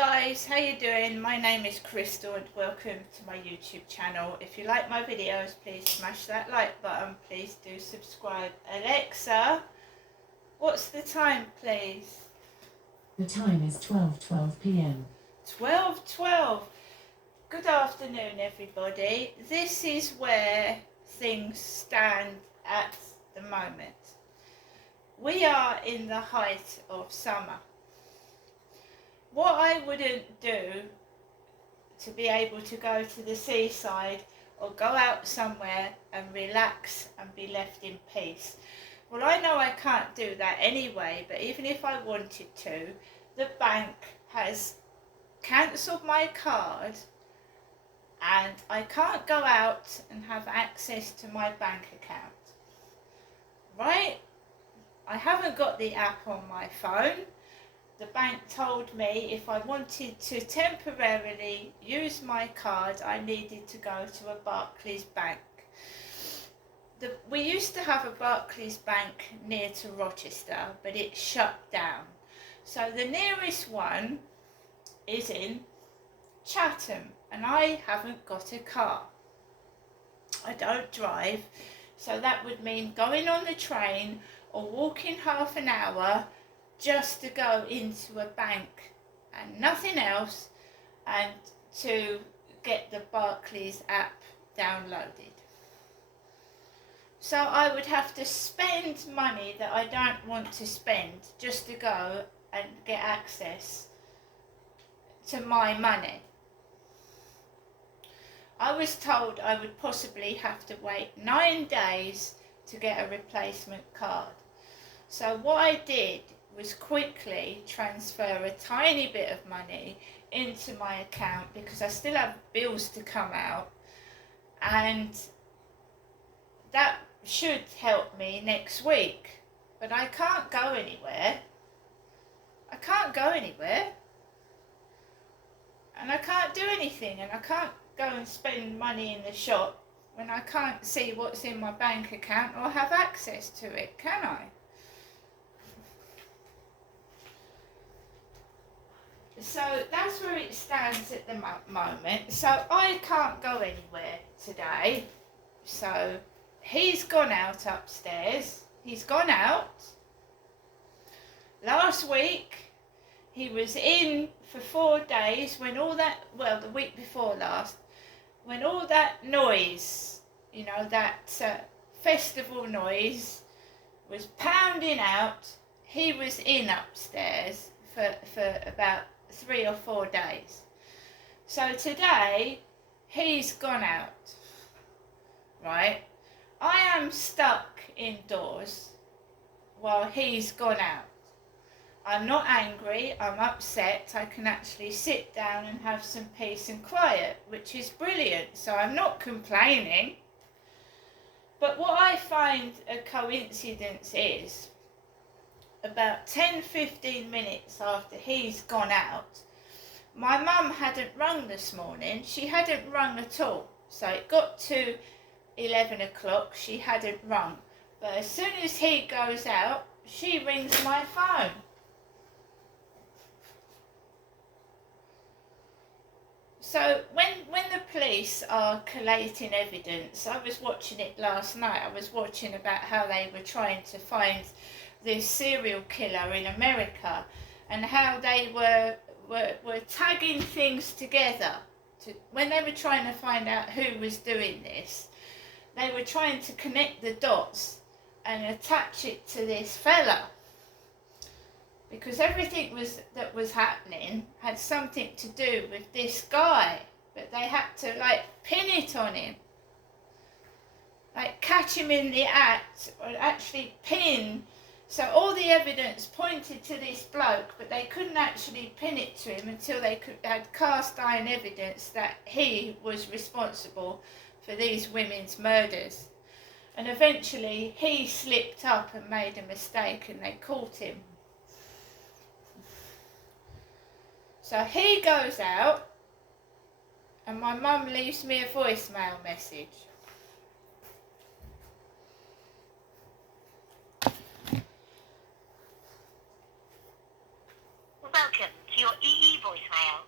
guys, how you doing? My name is Crystal and welcome to my YouTube channel. If you like my videos, please smash that like button. Please do subscribe. Alexa, what's the time, please? The time is 12:12 p.m. 12:12. Good afternoon, everybody. This is where things stand at the moment. We are in the height of summer. What I wouldn't do to be able to go to the seaside or go out somewhere and relax and be left in peace. Well, I know I can't do that anyway, but even if I wanted to, the bank has cancelled my card and I can't go out and have access to my bank account. Right? I haven't got the app on my phone. The bank told me if I wanted to temporarily use my card, I needed to go to a Barclays bank. We used to have a Barclays bank near to Rochester, but it shut down. So the nearest one is in Chatham, and I haven't got a car. I don't drive, so that would mean going on the train or walking half an hour just to go into a bank and nothing else, and to get the Barclays app downloaded. So I would have to spend money that I don't want to spend just to go and get access to my money. I was told I would possibly have to wait 9 days to get a replacement card. So what I did was quickly transfer a tiny bit of money into my account because I still have bills to come out, and that should help me next week. But I can't go anywhere. I can't go anywhere. And I can't do anything, and I can't go and spend money in the shop when I can't see what's in my bank account or have access to it, can I? So that's where it stands at the moment. So I can't go anywhere today. So he's gone out upstairs. He's gone out. Last week he was in for 4 days when all that, well, the week before last, when all that noise, you know, that festival noise was pounding out, he was in upstairs for about 3 or 4 days. So today he's gone out, right? I am stuck indoors while he's gone out. I'm not angry, I'm upset. I can actually sit down and have some peace and quiet, which is brilliant. So I'm not complaining. But what I find a coincidence is, about 10-15 minutes after he's gone out, my mum hadn't rung this morning. She hadn't rung at all. So it got to 11 o'clock, she hadn't rung. But as soon as he goes out, she rings my phone. So when the police are collating evidence, I was watching it last night. I was watching about how they were trying to find this serial killer in America, and how they were tagging things together. When they were trying to find out who was doing this, they were trying to connect the dots and attach it to this fella, because everything that was happening had something to do with this guy, but they had to like pin it on him, like catch him in the act, or actually pin. So all the evidence pointed to this bloke, but they couldn't actually pin it to him until they had cast iron evidence that he was responsible for these women's murders. And eventually he slipped up and made a mistake, and they caught him. So he goes out, and my mum leaves me a voicemail message. Welcome to your EE voicemail.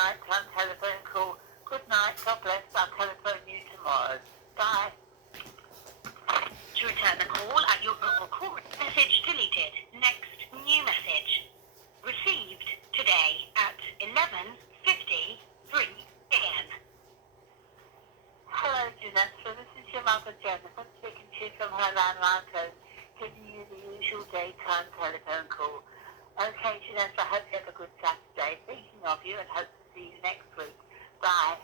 nighttime telephone call. Good night, God bless, I'll telephone you tomorrow. Bye. To return the call at your normal call, message deleted. Next new message. Received today at 11:53 a.m. Hello, Janessa. This is your mother, Jennifer, speaking to you from her landline code, giving you the usual daytime telephone call. Okay, Janessa, I hope you have a good Saturday. Thinking of you and hope to see you next week. Bye.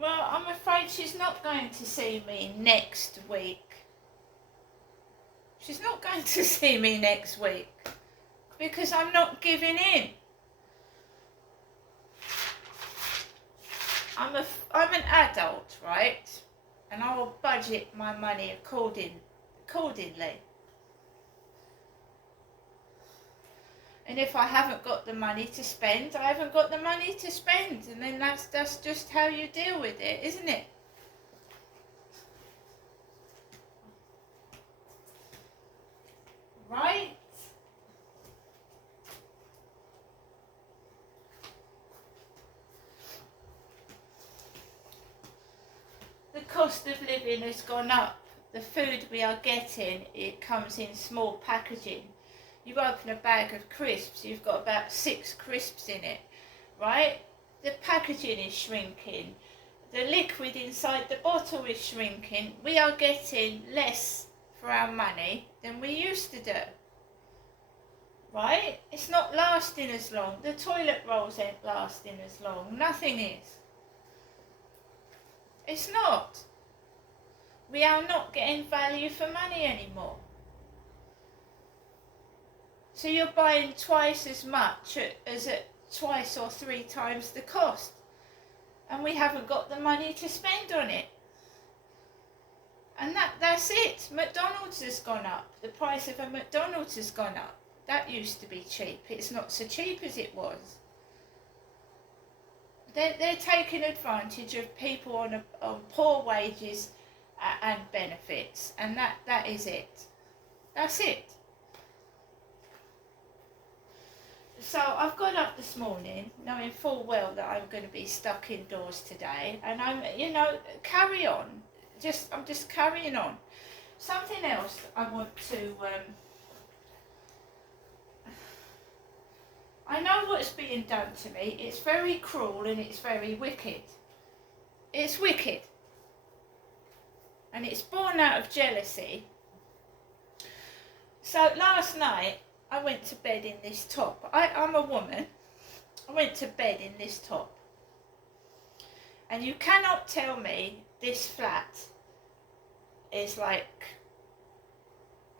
Well, I'm afraid she's not going to see me next week. She's not going to see me next week because I'm not giving in. I'm an adult, right? And I will budget my money accordingly. And if I haven't got the money to spend, I haven't got the money to spend. And then that's just how you deal with it, isn't it? Right? The cost of living has gone up. The food we are getting, it comes in small packaging. You open a bag of crisps, you've got about 6 crisps in it, right? The packaging is shrinking. The liquid inside the bottle is shrinking. We are getting less for our money than we used to do, right? It's not lasting as long. The toilet rolls ain't lasting as long. Nothing is. It's not. We are not getting value for money anymore. So you're buying twice as much as at twice or 3 times the cost. And we haven't got the money to spend on it. And that's it. McDonald's has gone up. The price of a McDonald's has gone up. That used to be cheap. It's not so cheap as it was. They're taking advantage of people on poor wages and benefits. And that is it. That's it. So I've got up this morning knowing full well that I'm going to be stuck indoors today, and I'm carry on. I'm just carrying on. Something else I want to I know what's being done to me. It's very cruel and it's very wicked. It's wicked. And it's born out of jealousy. So last night I went to bed in this top. I'm a woman. I went to bed in this top. And you cannot tell me this flat is like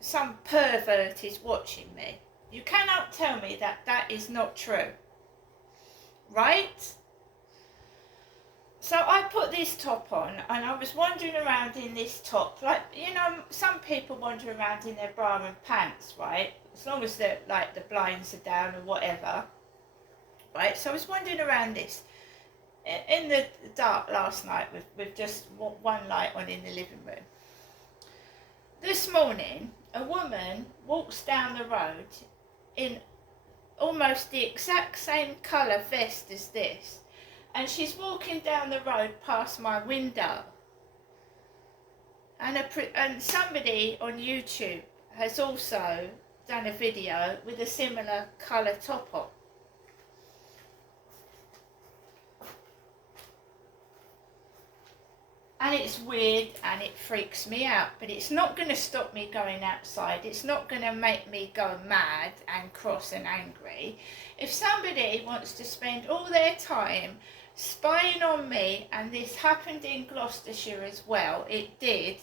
some pervert is watching me. You cannot tell me that is not true. Right? So I put this top on and I was wandering around in this top. Like, some people wander around in their bra and pants, right? As long as the blinds are down or whatever. Right? So I was wandering around this in the dark last night with just one light on in the living room. This morning, a woman walks down the road in almost the exact same colour vest as this, and she's walking down the road past my window, and somebody on YouTube has also done a video with a similar colour top on. And it's weird and it freaks me out, but it's not going to stop me going outside. It's not going to make me go mad and cross and angry. If somebody wants to spend all their time spying on me, and this happened in Gloucestershire as well, it did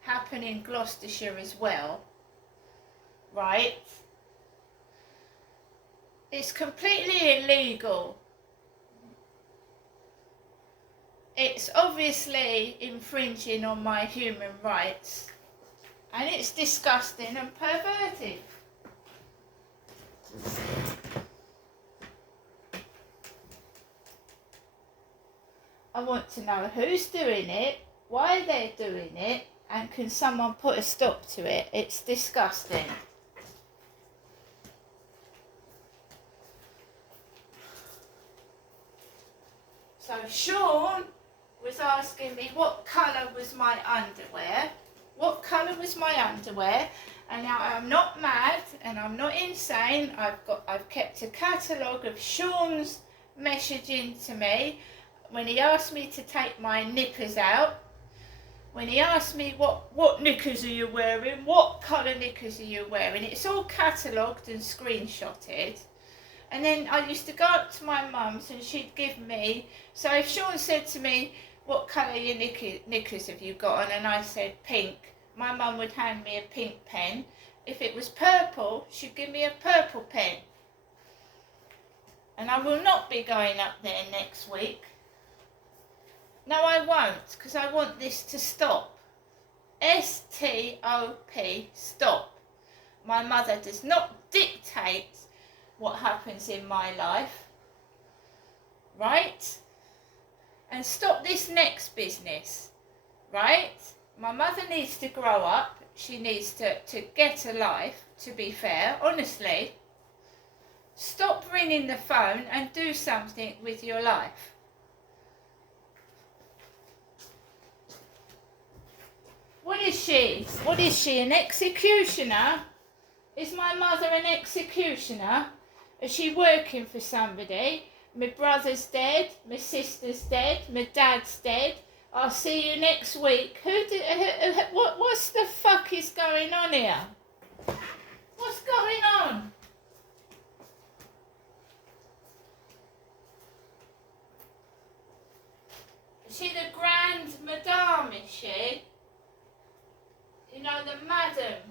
happen in Gloucestershire as well, right? It's completely illegal. It's obviously infringing on my human rights, and it's disgusting and perverted. I want to know who's doing it, why they're doing it, and can someone put a stop to it? It's disgusting. So Sean was asking me what colour was my underwear. What colour was my underwear? And now I'm not mad and I'm not insane. I've kept a catalogue of Sean's messaging to me when he asked me to take my knickers out. When he asked me what knickers are you wearing, what colour knickers are you wearing, it's all catalogued and screenshotted. And then I used to go up to my mum's and she'd give me, so if Sean said to me, what colour your knickers have you got on, and I said pink, my mum would hand me a pink pen. If it was purple, she'd give me a purple pen. And I will not be going up there next week. No, I won't, because I want this to stop. S-T-O-P, stop. My mother does not dictate what happens in my life, right? And stop this next business, right? My mother needs to grow up. She needs to get a life, to be fair, honestly. Stop ringing the phone and do something with your life. What is she? What is she, an executioner? Is my mother an executioner? Is she working for somebody? My brother's dead, my sister's dead, my dad's dead. I'll see you next week. What's the fuck is going on here? What's going on? Is she the Grand Madame, is she? You know, the madam.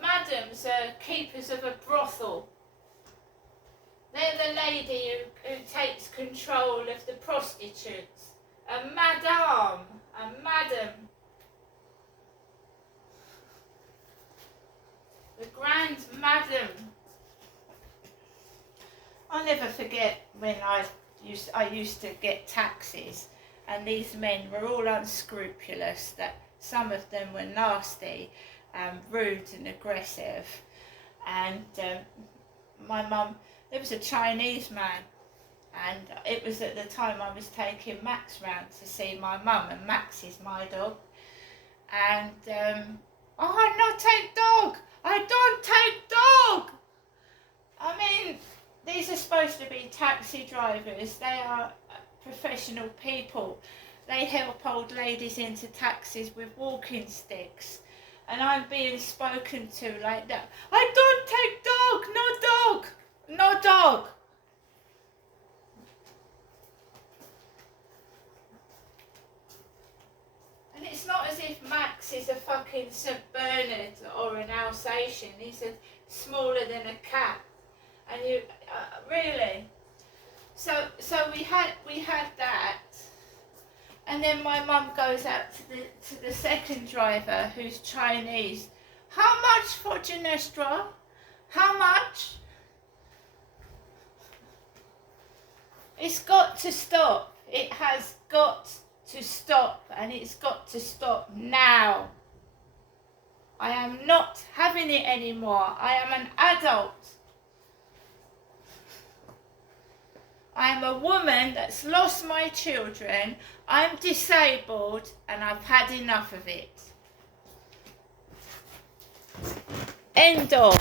Madams are keepers of a brothel. They're the lady who takes control of the prostitutes. A madame. A madam. The Grand Madam. I'll never forget when I used to get taxis, and these men were all unscrupulous. That some of them were nasty, rude and aggressive. And my mum, there was a Chinese man, and it was at the time I was taking Max round to see my mum, and Max is my dog. And I not take dog. I don't take dog. I mean, these are supposed to be taxi drivers. They are professional people. They help old ladies into taxis with walking sticks. And I'm being spoken to like that. I don't take dog. No dog. No dog. And it's not as if Max is a fucking St. Bernard or an Alsatian. He's smaller than a cat. And you, really? So we had that. And then my mum goes out to the second driver, who's Chinese. How much for Genestra? How much? It's got to stop. It has got to stop, and it's got to stop now. I am not having it anymore. I am an adult. I am a woman that's lost my children. I'm disabled, and I've had enough of it. End of.